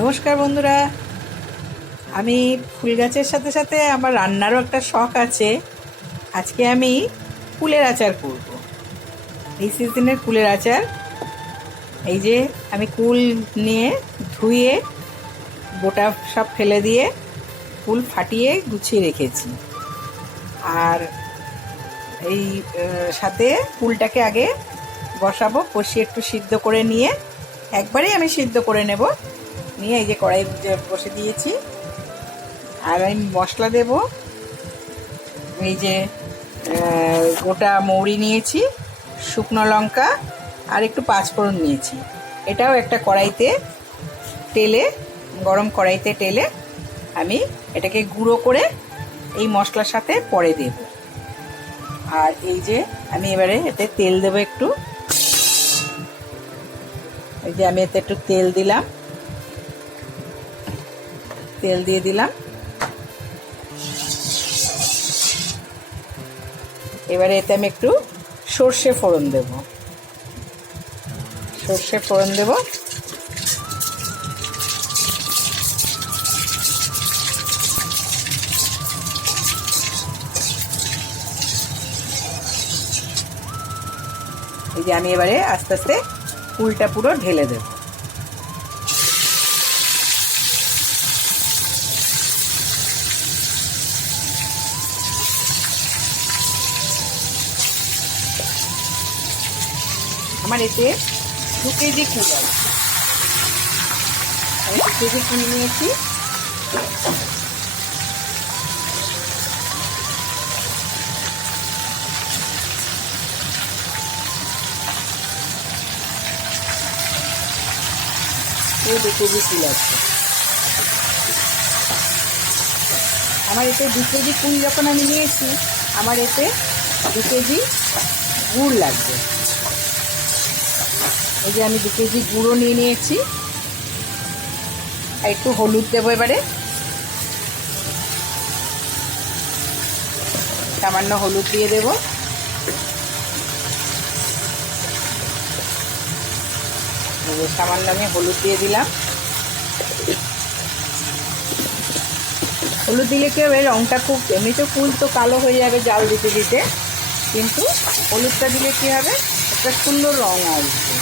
নমস্কার বন্ধুরা, আমি ফুল গাছের সাথে সাথে আমার রান্নারও একটা শখ আছে। আজকে আমি কুলের আচার করব। এই সিজনের কুলের আচার। এই যে আমি কুল নিয়ে ধুয়ে বোটা সব ফেলে দিয়ে কুল ফাটিয়ে গুছিয়ে রেখেছি। আর এই সাথে কুলটাকে আগে বসাবো, কষিয়ে একটু সিদ্ধ করে নিয়ে একবারেই আমি সিদ্ধ করে নেব। নিয়ে এই যে কড়াই বসে দিয়েছি। আর আমি মশলা দেব। এই যে গোটা মৌরি নিয়েছি, শুকনো লঙ্কা আর একটু পাঁচফোড়ন নিয়েছি। এটাও একটা কড়াইতে তেলে, গরম কড়াইতে তেলে আমি এটাকে গুঁড়ো করে এই মশলার সাথে পরে দেব। আর এই যে আমি এবারে এতে তেল দেবো একটু। এই যে আমি এতে একটু তেল দিলাম, তেল দিয়ে দিলাম। এবারে এতে আমি একটু সর্ষে ফোড়ন দেব। সর্ষে ফোড়ন দেব। এই যে আমি এবারে আস্তে আস্তে কুলটা পুরো ঢেলে দেব। আমার এতে 2 কেজি কুল আছে। আমি 2 কেজি কুল নিয়েছি। এই 2 কেজি কুল আছে আমার এতে। 2 কেজি কুল যখন আমি নিয়েছি, আমার এতে 2 কেজি গুড় লাগবে। এই যে আমি 2 কেজি গুঁড়ো নিয়ে নিয়েছি। আর একটু হলুদ দেবো এবারে, সামান্য হলুদ দিয়ে দেবো। সামান্য আমি হলুদ দিয়ে দিলাম। হলুদ দিলে কি হবে, রঙটা খুব, এমনি তো ফুল তো কালো হয়ে যাবে জাল দিতে দিতে, কিন্তু হলুদটা দিলে কি হবে, একটা সুন্দর রঙ আসবে।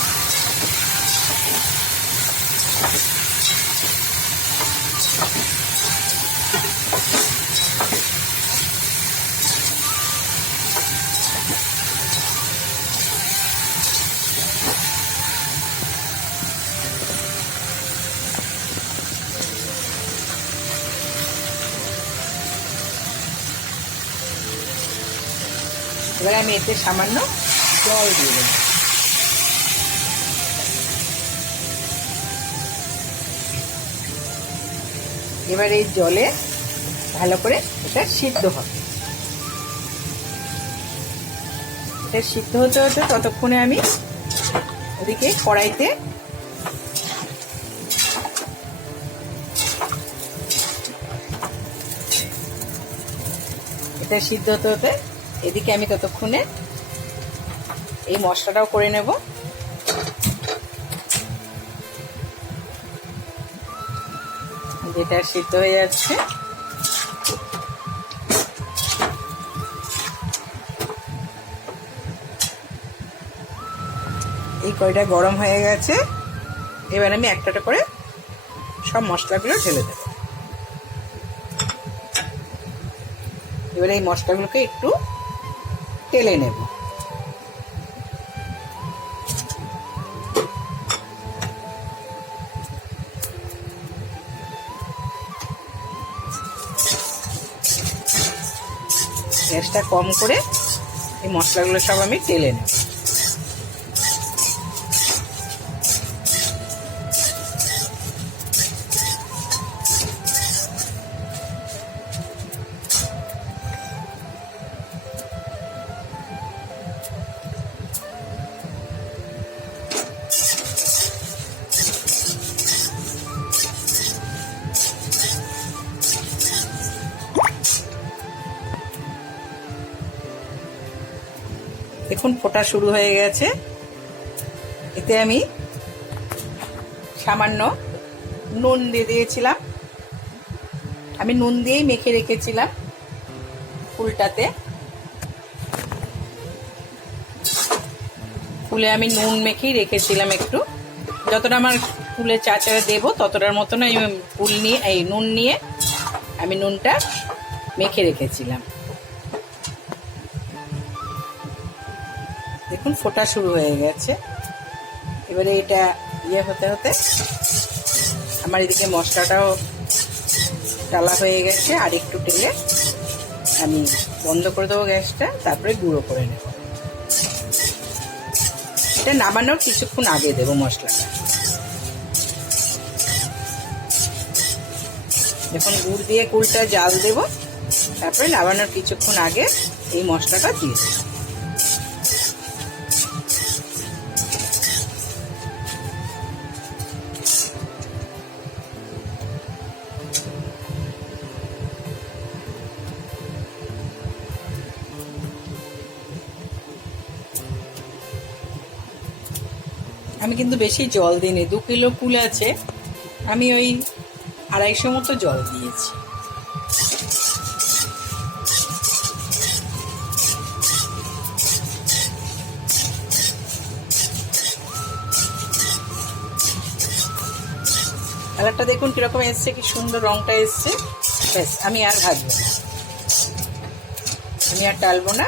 এবার আমি এতে সামান্য জল দিয়ে দেব। এবার এই জলে ভালো করে এটা সিদ্ধ হবে। এটা সিদ্ধ হতে হতে ততক্ষণে আমি ওদিকে কড়াইতে এটা সিদ্ধ হতে হতে এদিকে আমি ততক্ষণে এই মশলাটাও করে নেব। যেটা সিদ্ধ হয়ে যাচ্ছে। এই কড়াইটা গরম হয়ে গেছে। এবার আমি একটা করে সব মশলাগুলো ঢেলে দেব। এবার এই মশলাগুলোকে একটু তেলে নেব। গ্যাসটা কম করে এই মশলাগুলো সব আমি তেলে নেব। দেখুন ফোটা শুরু হয়ে গেছে। এতে আমি সামান্য নুন দিয়ে দিয়েছিলাম। আমি নুন দিয়েই মেখে রেখেছিলাম ফুলটাতে। ফুলে আমি নুন মেখেই রেখেছিলাম একটু, যতটা আমার ফুলের চাচারা দেবো ততটার মতন আমি ফুল নিয়ে এই নুন নিয়ে আমি নুনটা মেখে রেখেছিলাম। দেখুন ফোটা শুরু হয়ে গেছে। এবারে এটা হতে হতে আমার এদিকে মশলাটাও টালা হয়ে গেছে। আর একটু টেলে আমি বন্ধ করে দেবো গ্যাসটা, তারপরে গুঁড়ো করে নেব। এটা নামানোর কিছুক্ষণ আগে দেবো মশলাটা। যখন গুড় দিয়ে কুলটা জাল দেব, তারপরে নামানোর কিছুক্ষণ আগে এই মশলাটা দিয়ে দেবো। আমি কিন্তু বেশি জল দিইনি, 2 কিলো কুল আছে, আমি ওই 250 মতো জল দিয়েছি। কালারটা দেখুন কিরকম এসছে, কি সুন্দর রংটা এসছে। ব্যাস, আমি আর ভাজবো না, আমি আর টালবো না,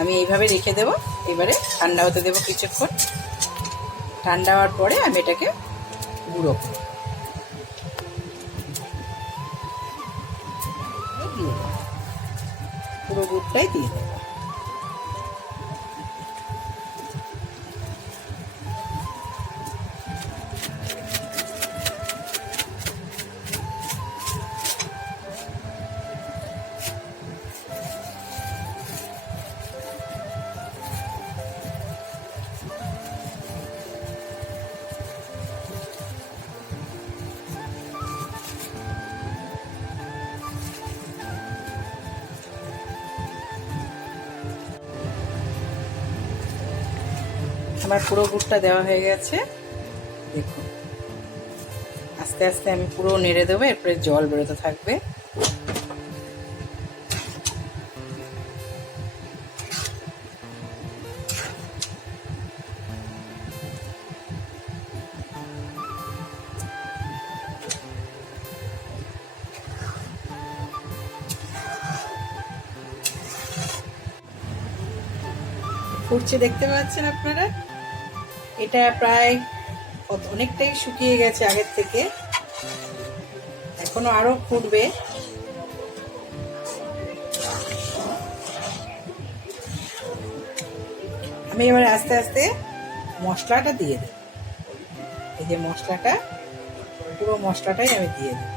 আমি এইভাবে রেখে দেবো। এবারে ঠান্ডা হতে দেবো কিছুক্ষণ। ঠান্ডা হওয়ার পরে আমি এটাকে গুঁড়ো করব। পুরো গুড়টাই দিয়ে দেবো। আমার পুরো গুড়টা দেওয়া হয়ে গেছে। দেখুন আস্তে আস্তে আমি পুরো নেড়ে দেবো, এরপরে জল বেরোতে থাকবে। ফুটছে, দেখতে পাচ্ছেন আপনারা। এটা প্রায় অনেকটাই শুকিয়ে গেছে আগের থেকে, এখনো আরো ফুটবে। আমি এবারে আস্তে আস্তে মশলাটা দিয়ে দেব। এই যে মশলাটা, পুরো মশলাটাই আমি দিয়ে দেব।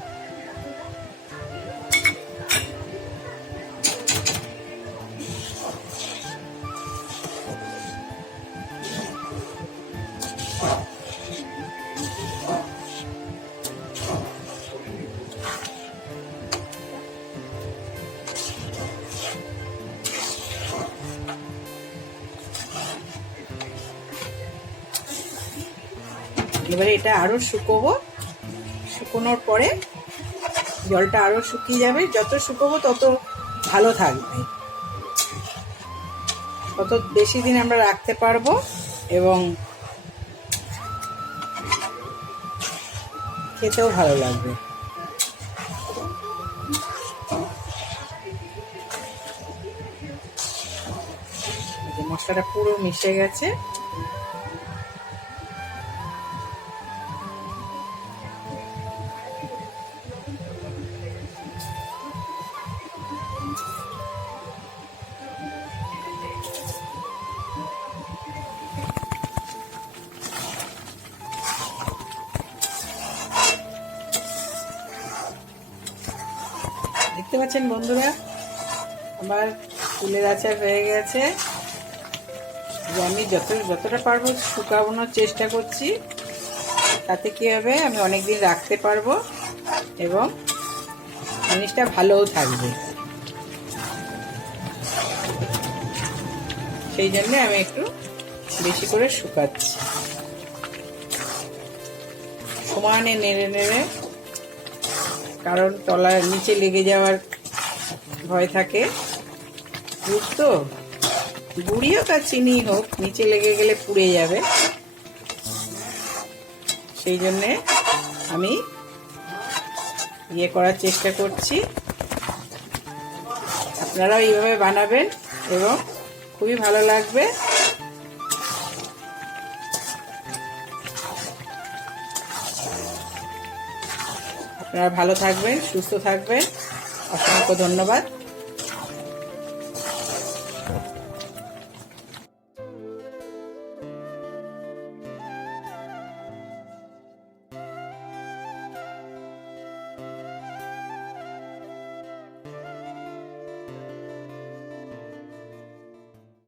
এবারে এটা আরো শুকোবো। শুকোনোর পরে জলটা আরো শুকিয়ে যাবে। যত শুকোবো তত ভালো থাকবে, তত বেশি দিন আমরা রাখতে পারবো এবং খেতেও ভালো লাগবে। মশলাটা পুরো মিশে গেছে। দেখতে পাচ্ছেন বন্ধুরা, আমার ফুলের আচার হয়ে গেছে। যে আমি যতটা পারবো শুকানোর চেষ্টা করছি, তাতে কি হবে, আমি অনেকদিন রাখতে পারবো এবং জিনিসটা ভালোও থাকবে। সেই জন্য আমি একটু বেশি করে শুকাচ্ছি। সমানে নেড়ে নেড়ে, কারণ তলার নিচে লেগে যাওয়ার ভয় থাকে। দুধ তো, গুড়ি হোক আর চিনি হোক, নিচে লেগে গেলে পুড়ে যাবে। সেই জন্যে আমি করার চেষ্টা করছি। আপনারাও এইভাবে বানাবেন এবং খুবই ভালো লাগবে। আপনারা ভালো থাকবেন, সুস্থ থাকবেন। অসংখ্য ধন্যবাদ।